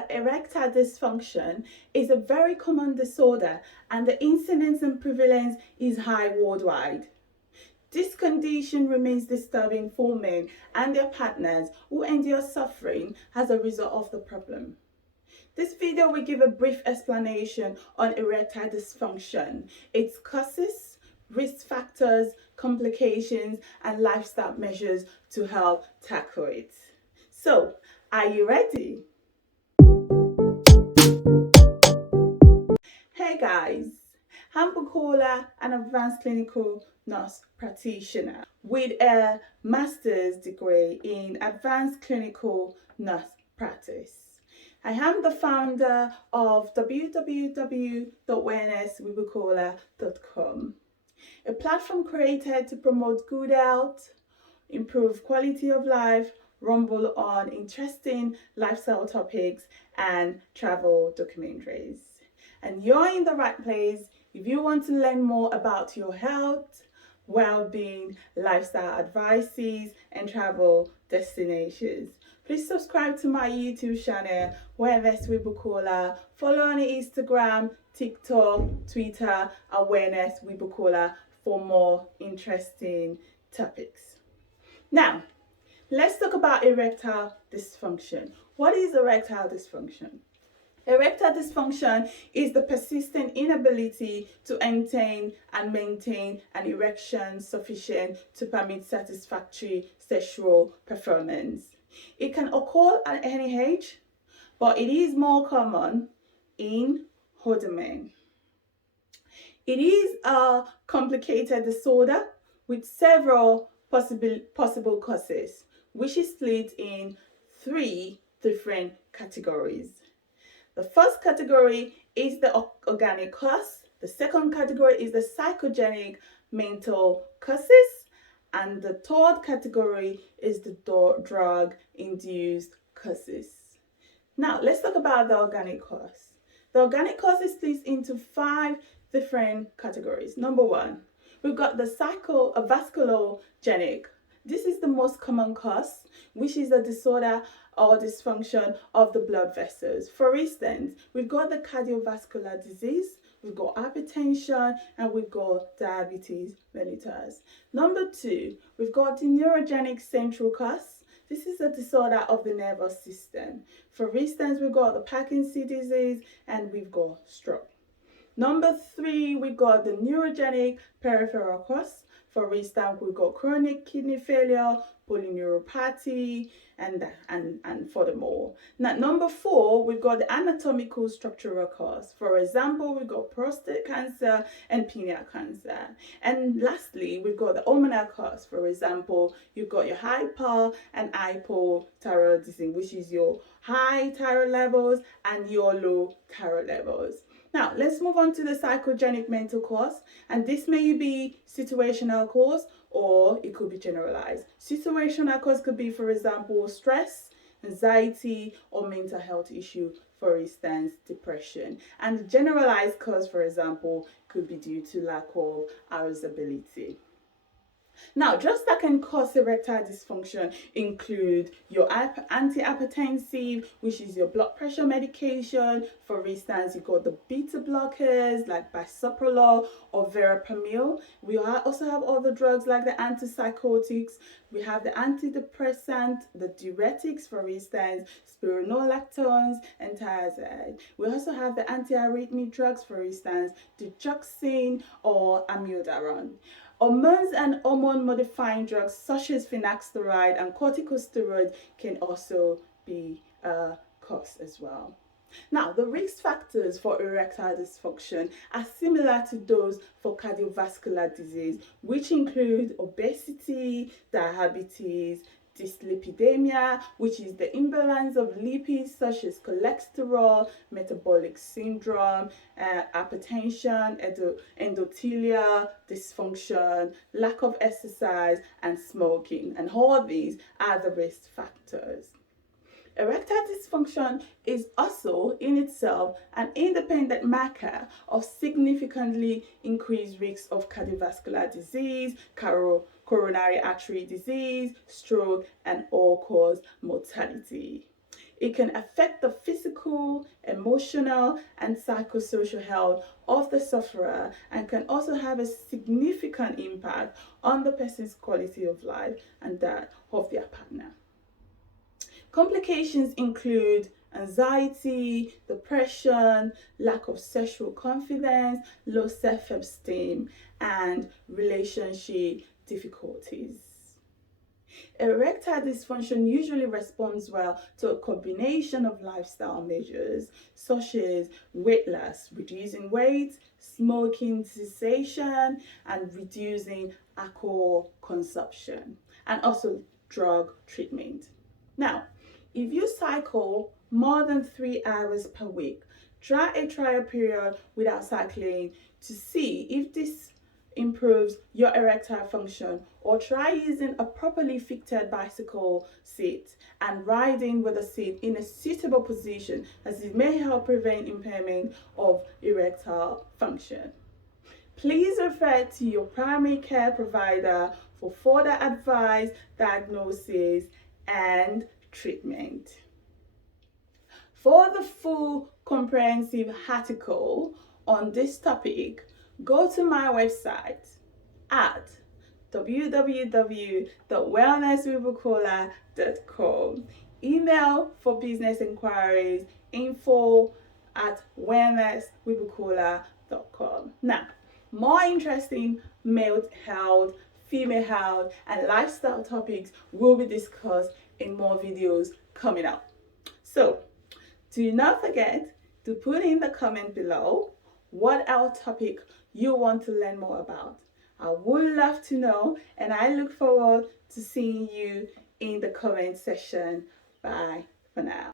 that erectile dysfunction is a very common disorder and the incidence and prevalence is high worldwide. This condition remains disturbing for men and their partners who endure suffering as a result of the problem. This video will give a brief explanation on erectile dysfunction, its causes, risk factors, complications, and lifestyle measures to help tackle it. So, are you ready? Hey guys, I'm Bukola, an advanced clinical nurse practitioner with a master's degree in advanced clinical nurse practice. I am the founder of www.wellnesswithbukola.com, a platform created to promote good health, improve quality of life, rumble on interesting lifestyle topics, and travel documentaries. And you're in the right place if you want to learn more about your health, well-being, lifestyle advices, and travel destinations. Please subscribe to my YouTube channel, Wellness with Bukola. Follow on Instagram, TikTok, Twitter, Awareness with Bukola for more interesting topics. Now, let's talk about erectile dysfunction. What is erectile dysfunction? Erectile dysfunction is the persistent inability to attain and maintain an erection sufficient to permit satisfactory sexual performance. It can occur at any age, but it is more common in older men. It is a complicated disorder with several possible causes, which is split in 3 different categories. The first category is the organic cause. The second category is the psychogenic mental causes. And the third category is the drug-induced causes. Now, let's talk about the organic cause. The organic cause is split into 5 different categories. Number 1, we've got the vasculogenic. This is the most common cause, which is a disorder or dysfunction of the blood vessels. For instance, we've got the cardiovascular disease, we've got hypertension, and we've got diabetes mellitus. Number 2, we've got the neurogenic central cause. This is a disorder of the nervous system. For instance, we've got the Parkinson's disease and we've got stroke. Number 3, we've got the neurogenic peripheral cause. For instance, we've got chronic kidney failure, polyneuropathy, and furthermore. Now, number 4, we've got the anatomical structural cause. For example, we've got prostate cancer and pineal cancer. And lastly, we've got the hormonal cause. For example, you've got your hyper and hypothyroidism, which is your high thyroid levels and your low thyroid levels. Now, let's move on to the psychogenic mental cause, and this may be situational cause or it could be generalized. Situational cause could be, for example, stress, anxiety, or mental health issue, for instance, depression. And the generalized cause, for example, could be due to lack of arousability. Now, drugs that can cause erectile dysfunction include your antihypertensive, which is your blood pressure medication. For instance, you got the beta blockers like bisoprolol or verapamil. We also have other drugs like the antipsychotics. We have the antidepressant, the diuretics, for instance, spironolactones and thiazide. We also have the antiarrhythmic drugs, for instance, digoxin or amiodarone. Hormones and hormone-modifying drugs such as finasteride and corticosteroids can also be a cause as well. Now, the risk factors for erectile dysfunction are similar to those for cardiovascular disease, which include obesity, diabetes, dyslipidemia, which is the imbalance of lipids such as cholesterol, metabolic syndrome, hypertension, endothelial dysfunction, lack of exercise, and smoking. And all these are the risk factors. Erectile dysfunction is also in itself an independent marker of significantly increased risks of cardiovascular disease, coronary artery disease, stroke, and all-cause mortality. It can affect the physical, emotional, and psychosocial health of the sufferer and can also have a significant impact on the person's quality of life and that of their partner. Complications include anxiety, depression, lack of sexual confidence, low self-esteem, and relationship difficulties. Erectile dysfunction usually responds well to a combination of lifestyle measures such as weight loss, reducing weight, smoking cessation, and reducing alcohol consumption, and also drug treatment. Now, if you cycle more than 3 hours per week, try a trial period without cycling to see if this improves your erectile function, or try using a properly fitted bicycle seat and riding with the seat in a suitable position, as it may help prevent impairment of erectile function. Please refer to your primary care provider for further advice, diagnosis, and treatment. For the full comprehensive article on this topic, go to my website at www.wellnesswithbukola.com. Email for business inquiries info@wellnesswithbukola.com. Now, more interesting male health, female health, and lifestyle topics will be discussed in more videos coming up. So, do not forget to put in the comment below what our topic you want to learn more about. I would love to know, and I look forward to seeing you in the comment section. Bye for now.